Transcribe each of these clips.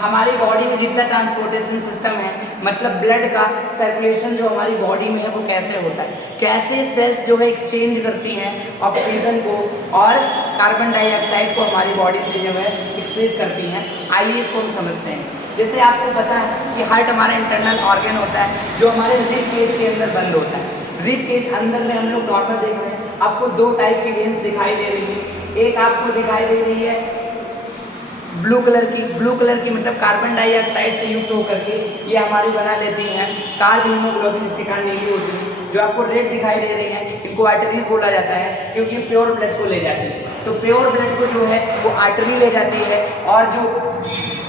हमारी बॉडी में जितना ट्रांसपोर्टेशन सिस्टम है, मतलब ब्लड का सर्कुलेशन जो हमारी बॉडी में है वो कैसे होता है, कैसे सेल्स जो है एक्सचेंज करती हैं ऑक्सीजन को और कार्बन डाइऑक्साइड को हमारी बॉडी से जो है एक्सचेंज करती हैं। आइए इसको हम समझते हैं। जैसे आपको पता है कि हार्ट हमारा इंटरनल ऑर्गन होता है जो हमारे रिब केज के अंदर बंद होता है। रिब केज अंदर में हम लोग नॉर्मल देख रहे हैं, आपको दो टाइप की वेन्स दिखाई दे रही है। एक आपको दिखाई दे रही है ब्लू कलर की मतलब कार्बन डाइऑक्साइड से युक्त होकर के ये हमारी बना लेती हैं कार्ब हीमोग्लोबिन, इसके कारण नीली होती है। जो आपको रेड दिखाई दे रही हैं इनको आर्टरीज बोला जाता है क्योंकि प्योर ब्लड को ले जाती है। तो प्योर ब्लड को जो है वो आर्टरी ले जाती है और जो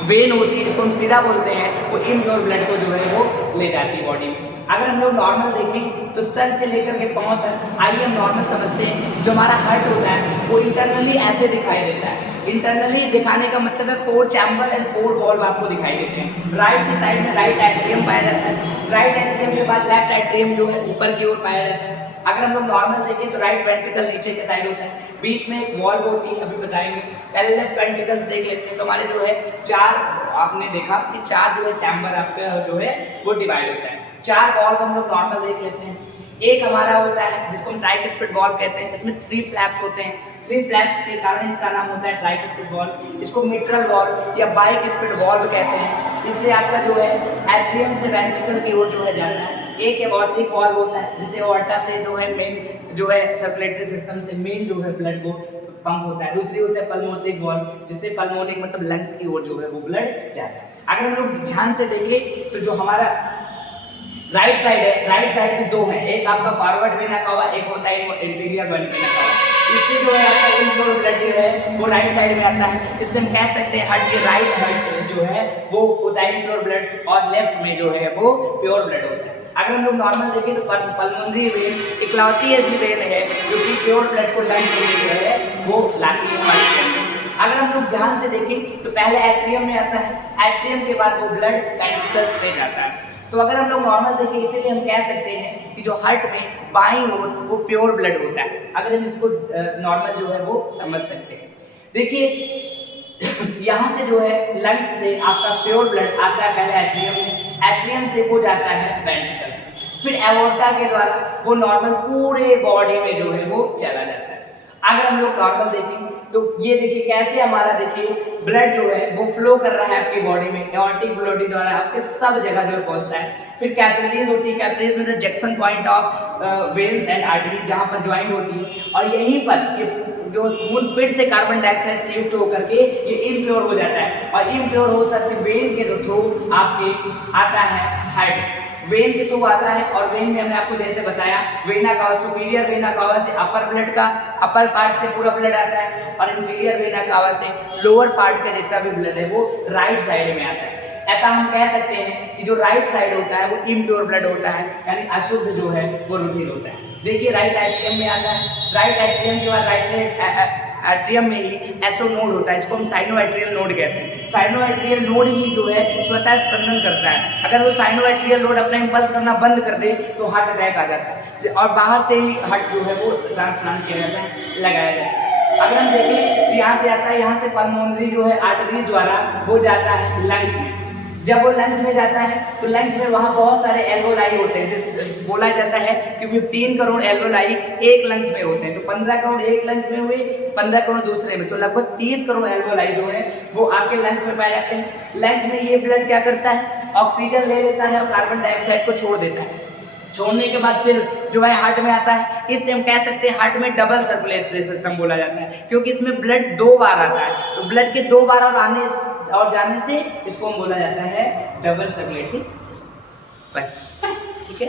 वेन होती है जिसको हम सीधा बोलते हैं वो इम्प्योर ब्लड को जो है वो ले जाती है बॉडी में। अगर हम लोग नॉर्मल देखें तो सर से लेकर के पांव तक, आइए हम नॉर्मल समझते हैं। जो हमारा हार्ट होता है वो इंटरनली ऐसे दिखाई देता है। इंटरनली दिखाने का मतलब है 4 चैम्बर एंड 4 वॉल्व आपको दिखाई देते हैं। राइट की साइड में राइट एट्रियम पाया जाता है, राइट एट्रियम के बाद लेफ्ट एट्रियम जो है ऊपर की ओर पाया जाता है। अगर हम लोग नॉर्मल देखें तो राइट वेंट्रिकल नीचे के साइड होता है, बीच में एक वॉल्व होती है, अभी बताएंगे। पहले लेफ्ट वेंट्रिकल्स देख लेते हैं। तो हमारे जो है 4, आपने देखा कि 4 जो है चैम्बर आपका जो है वो डिवाइड होता है। 4 वॉल्व हम लोग नॉर्मल देख लेते हैं। एक हमारा होता है जिसको हम ट्राइकस्पिड वॉल्व कहते हैं, इसमें 3 फ्लैप्स होते हैं। 3 फ्लैप्स के कारण इसका नाम होता है ट्राइकस्पिड वॉल्व। इसको मिट्रल वॉल्व या बाइकस्पिड वॉल्व कहते हैं। इससे आपका जो है एट्रियम से वेंट्रिकल की ओर जो है जाता है। एक एवॉर्टिक वॉल्व होता है जिसे एवॉर्टा से जो है मेन जो है सर्कुलेटरी सिस्टम से मेन जो है ब्लड को पंप होता है। दूसरी होता है पल्मोनिक वॉल्व जिससे पल्मोनिक मतलब लंग्स की ओर जो है वो ब्लड जाता है। अगर हम लोग ध्यान से देखें तो जो हमारा राइट साइड है, राइट साइड में 2 हैं, एक आपका फॉरवर्ड वेना कावा, एक होता है इंफीरियर वेना कावा। इससे जो है आपका इम्प्योर ब्लड जो है वो राइट साइड में आता है। इसलिए हम कह सकते हैं हार्ट के राइट हार्ट जो है वो होता है इम्प्योर ब्लड और लेफ्ट में जो है वो प्योर ब्लड होता है। अगर हम लोग नॉर्मल देखें तो पल्मोनरी वेन इकलौती ऐसी वेन है जो कि प्योर ब्लड को लंग्स में जो है वो लाती है हमारे अंदर। अगर हम लोग ध्यान से देखें तो पहले एट्रियम में आता है, एट्रियम के बाद वो ब्लड वेंट्रिकल्स में जाता है। तो अगर हम लोग नॉर्मल देखें इसीलिए हम कह सकते हैं कि जो हार्ट में बाईं ओर वो प्योर ब्लड होता है। अगर हम इसको नॉर्मल जो है वो समझ सकते हैं। देखिए यहाँ से जो है लंग्स से आपका प्योर ब्लड आता है पहले एट्रियम में, एट्रियम से वो जाता है वेंट्रिकल्स में, फिर एवोर्टा के द्वारा वो नॉर्मल पूरे बॉडी में जो है वो चला जाता है। अगर हम लोग नॉर्मल देखें तो ये देखिए कैसे हमारा देखिए ब्लड जो है वो फ्लो कर रहा है आपकी बॉडी में, एओर्टिक ब्लड द्वारा आपके सब जगह जो पहुंचता है। फिर कैपिलरीज होती है, कैपिलरीज में से junction point of veins and arteries जहां पर ज्वाइंट होती है और यहीं पर जो खून फिर से कार्बन डाइऑक्साइड से युक्त होकर के ये इम्प्योर हो जाता है और इम्प्योर होता है वेन के थ्रू आपके आता है हार्ट। वेन के थ्रू आता है और वेन में हमने आपको जैसे बताया vena cava, superior vena cava से अपर ब्लड का अपर पार्ट से पूरा ब्लड आता है और इंफीरियर वेना कावा से लोअर पार्ट का जितना भी ब्लड है वो राइट साइड में आता है। ऐसा हम कह सकते हैं कि जो राइट साइड होता है वो इम्प्योर ब्लड होता है, यानी अशुद्ध जो है वो रुधिर होता है। देखिए राइट एट्रियम में आता है, राइट एट्रियम के बाद राइट एट्रियम में ही एसो नोड होता है जिसको हम साइनो एट्रियल नोड कहते हैं। साइनो एट्रियल नोड ही जो है स्वतः स्पंदन करता है। अगर वो साइनो एट्रियल नोड अपना इंपल्स करना बंद कर दे तो हार्ट अटैक आ जाता है और बाहर से ही हार्ट जो है वो ट्रांसप्लांट किया जाता है, लगाया जाता है। अगर हम देखें तो यहाँ से आता है, यहाँ से पल्मोनरी जो है आर्टरीज द्वारा वो जाता है लंग्स में। जब वो लंग्स में जाता है तो लंग्स में वहाँ बहुत सारे एल्वोलाई होते हैं, जिस बोला जाता है कि 15 करोड़ एल्वोलाई एक लंग्स में होते हैं। तो 15 करोड़ एक लंग्स में हुए, 15 करोड़ दूसरे में, तो लगभग 30 करोड़ एल्वोलाई जो है वो आपके लंग्स में पाए जाते हैं। लंग्स में ये ब्लड क्या करता है, ऑक्सीजन ले लेता है और कार्बन डाइऑक्साइड को छोड़ देता है। छोड़ने के बाद फिर जो है हार्ट में आता है। इसलिए हम कह सकते हैं हार्ट में डबल सर्कुलेटरी सिस्टम बोला जाता है क्योंकि इसमें ब्लड 2 बार आता है। तो ब्लड के 2 बार और आने और जाने से इसको हम बोला जाता है डबल सर्कुलेटरी सिस्टम। बस ठीक है।